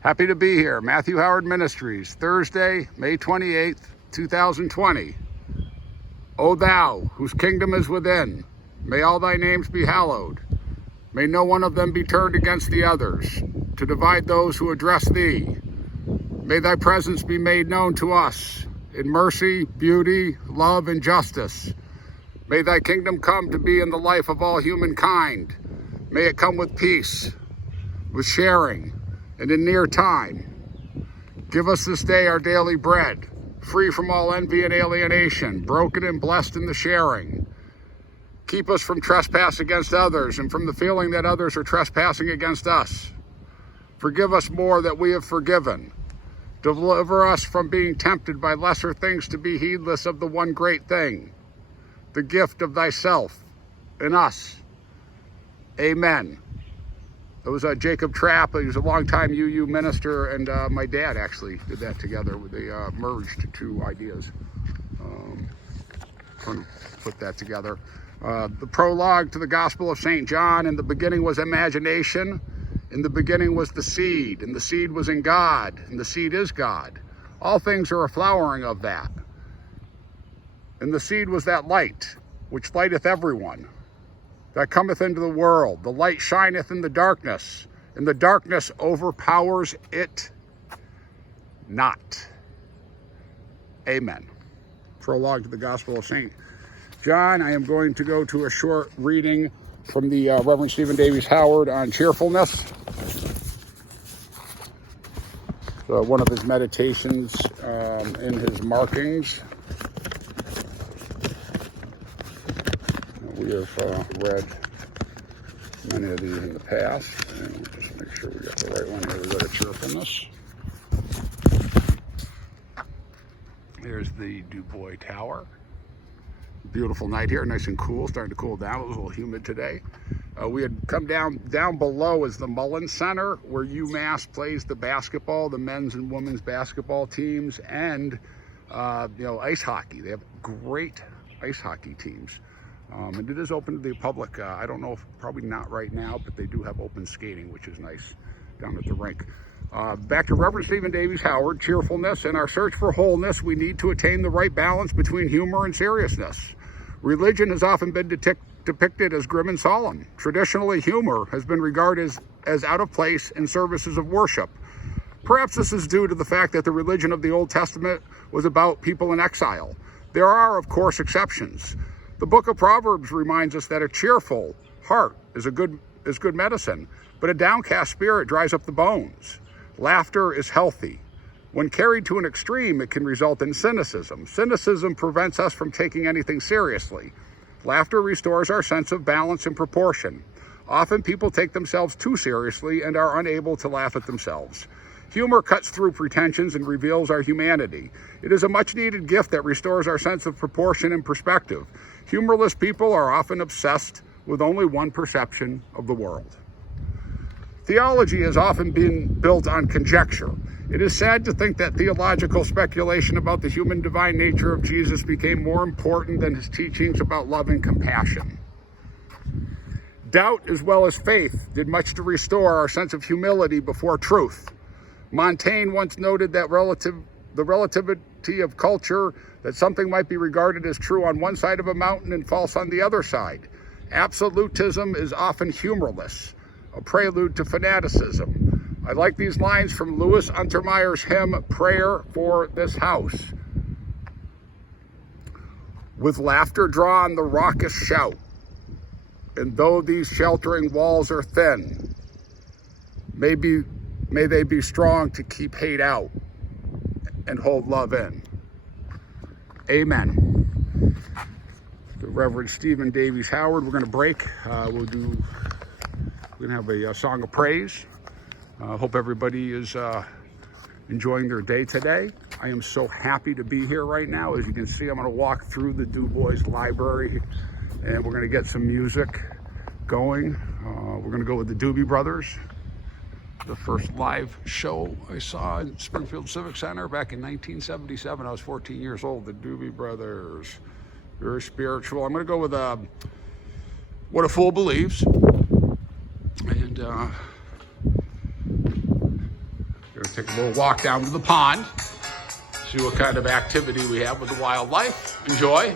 Happy to be here. Matthew Howard Ministries, Thursday, May 28th, 2020. O thou, whose kingdom is within, may all thy names be hallowed. May no one of them be turned against the others, to divide those who address thee. May thy presence be made known to us in mercy, beauty, love, and justice. May thy kingdom come to be in the life of all humankind. May it come with peace, with sharing, and in near time. Give us this day our daily bread, free from all envy and alienation, broken and blessed in the sharing. Keep us from trespass against others and from the feeling that others are trespassing against us. Forgive us more that we have forgiven. Deliver us from being tempted by lesser things to be heedless of the one great thing, the gift of thyself in us. Amen. It was Jacob Trapp. He was a longtime UU minister, and my dad actually did that together. They merged two ideas. Trying to put that together. The prologue to the Gospel of St. John: in the beginning was imagination, in the beginning was the seed, and the seed was in God, and the seed is God. All things are a flowering of that. And the seed was that light, which lighteth everyone that cometh into the world. The light shineth in the darkness, and the darkness overpowers it not. Amen. Prologue to the Gospel of St. John. I am going to go to a short reading from the Reverend Stephen Davies Howard on cheerfulness. So one of his meditations in his markings. We have read many of these in the past, and we'll just make sure we got the right one here. We got a cheerfulness. There's the Du Bois Tower. Beautiful night here, nice and cool, starting to cool down. It was a little humid today. We had come down below is the Mullins Center, where UMass plays the basketball, the men's and women's basketball teams, and ice hockey. They have great ice hockey teams. And it is open to the public. I don't know if, probably not right now, but they do have open skating, which is nice down at the rink. Back to Reverend Stephen Davies Howard, cheerfulness. In our search for wholeness, we need to attain the right balance between humor and seriousness. Religion has often been depicted as grim and solemn. Traditionally, humor has been regarded as out of place in services of worship. Perhaps this is due to the fact that the religion of the Old Testament was about people in exile. There are, of course, exceptions. The book of Proverbs reminds us that a cheerful heart is good medicine, but a downcast spirit dries up the bones. Laughter is healthy. When carried to an extreme, it can result in cynicism. Cynicism prevents us from taking anything seriously. Laughter restores our sense of balance and proportion. Often people take themselves too seriously and are unable to laugh at themselves. Humor cuts through pretensions and reveals our humanity. It is a much-needed gift that restores our sense of proportion and perspective. Humorless people are often obsessed with only one perception of the world. Theology has often been built on conjecture. It is sad to think that theological speculation about the human divine nature of Jesus became more important than his teachings about love and compassion. Doubt as well as faith did much to restore our sense of humility before truth. Montaigne once noted that the relativity of culture, that something might be regarded as true on one side of a mountain and false on the other side. Absolutism is often humorless, a prelude to fanaticism. I like these lines from Louis Untermeyer's hymn, Prayer for This House. With laughter drawn the raucous shout, and though these sheltering walls are thin, may they be strong to keep hate out and hold love in. Amen. The Reverend Stephen Davies Howard. We're going to break. We're going to have a song of praise. Hope everybody is enjoying their day today. I am so happy to be here right now. As you can see, I'm going to walk through the Du Bois Library, and we're going to get some music going. We're going to go with the Doobie Brothers. The first live show I saw in Springfield Civic Center back in 1977. I was 14 years old. The Doobie Brothers, very spiritual. I'm going to go with What a Fool Believes. And take a little walk down to the pond, see what kind of activity we have with the wildlife. Enjoy.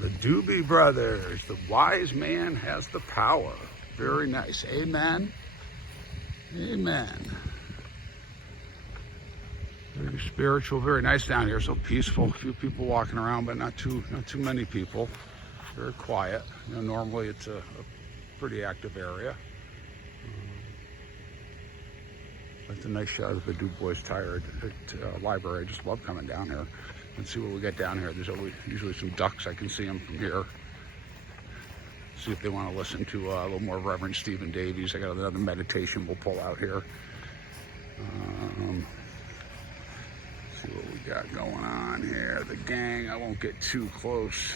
The Doobie Brothers, the wise man has the power. Very nice. Amen. Amen. Very spiritual, very nice down here. So peaceful. A few people walking around, but not too many people. Very quiet. You know, normally it's a pretty active area. That's a nice shot of the Du Bois Tire library. I just love coming down here. Let's see what we get down here. There's always usually some ducks. I can see them from here. See if they want to listen to a little more Reverend Stephen Davies. I got another meditation we'll pull out here. See what we got going on here. The gang, I won't get too close.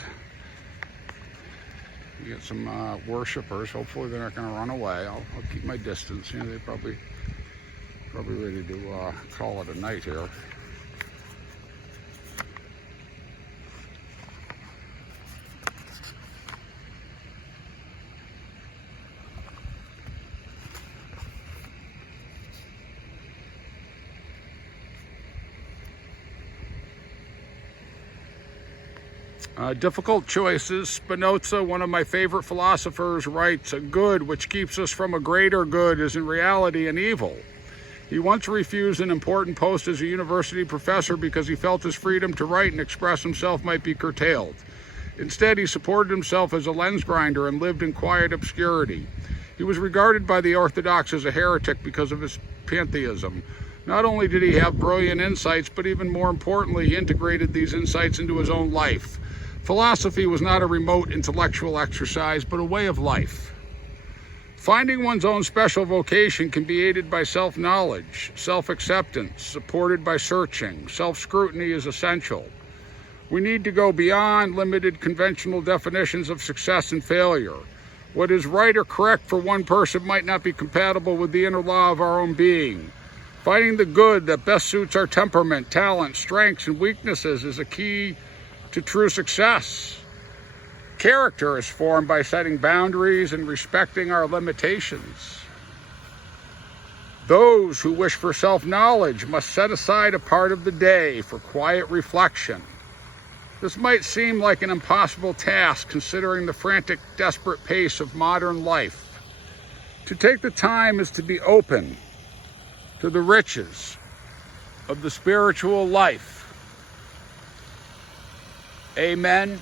We got some worshipers. Hopefully they're not going to run away. I'll keep my distance. You know, they're probably ready to call it a night here. Difficult choices. Spinoza, one of my favorite philosophers, writes, "A good which keeps us from a greater good is in reality an evil. He once refused an important post as a university professor because he felt his freedom to write and express himself might be curtailed. Instead, he supported himself as a lens grinder and lived in quiet obscurity. He was regarded by the Orthodox as a heretic because of his pantheism. Not only did he have brilliant insights, but even more importantly, he integrated these insights into his own life. Philosophy was not a remote intellectual exercise, but a way of life. Finding one's own special vocation can be aided by self-knowledge, self-acceptance, supported by searching. Self-scrutiny is essential. We need to go beyond limited conventional definitions of success and failure. What is right or correct for one person might not be compatible with the inner law of our own being. Finding the good that best suits our temperament, talent, strengths, and weaknesses is a key to true success. Character is formed by setting boundaries and respecting our limitations. Those who wish for self-knowledge must set aside a part of the day for quiet reflection. This might seem like an impossible task considering the frantic, desperate pace of modern life. To take the time is to be open to the riches of the spiritual life. Amen.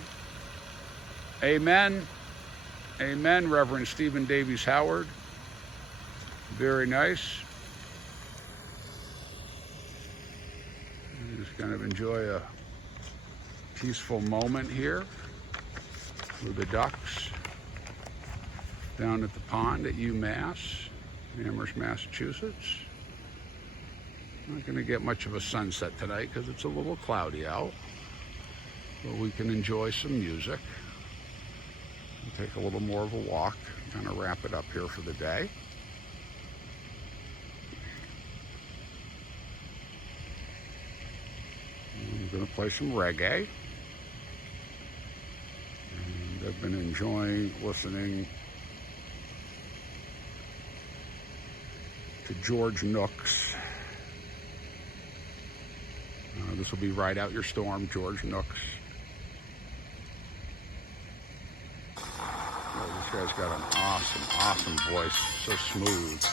Amen. Amen, Reverend Stephen Davies Howard. Very nice. Just kind of enjoy a peaceful moment here with the ducks down at the pond at UMass, Amherst, Massachusetts. Not going to get much of a sunset tonight because it's a little cloudy out, but we can enjoy some music. We'll take a little more of a walk, kind of wrap it up here for the day. I'm going to play some reggae. And I've been enjoying listening to George Nooks. This will be Ride Out Your Storm, George Nooks. Oh, this guy's got an awesome voice, so smooth.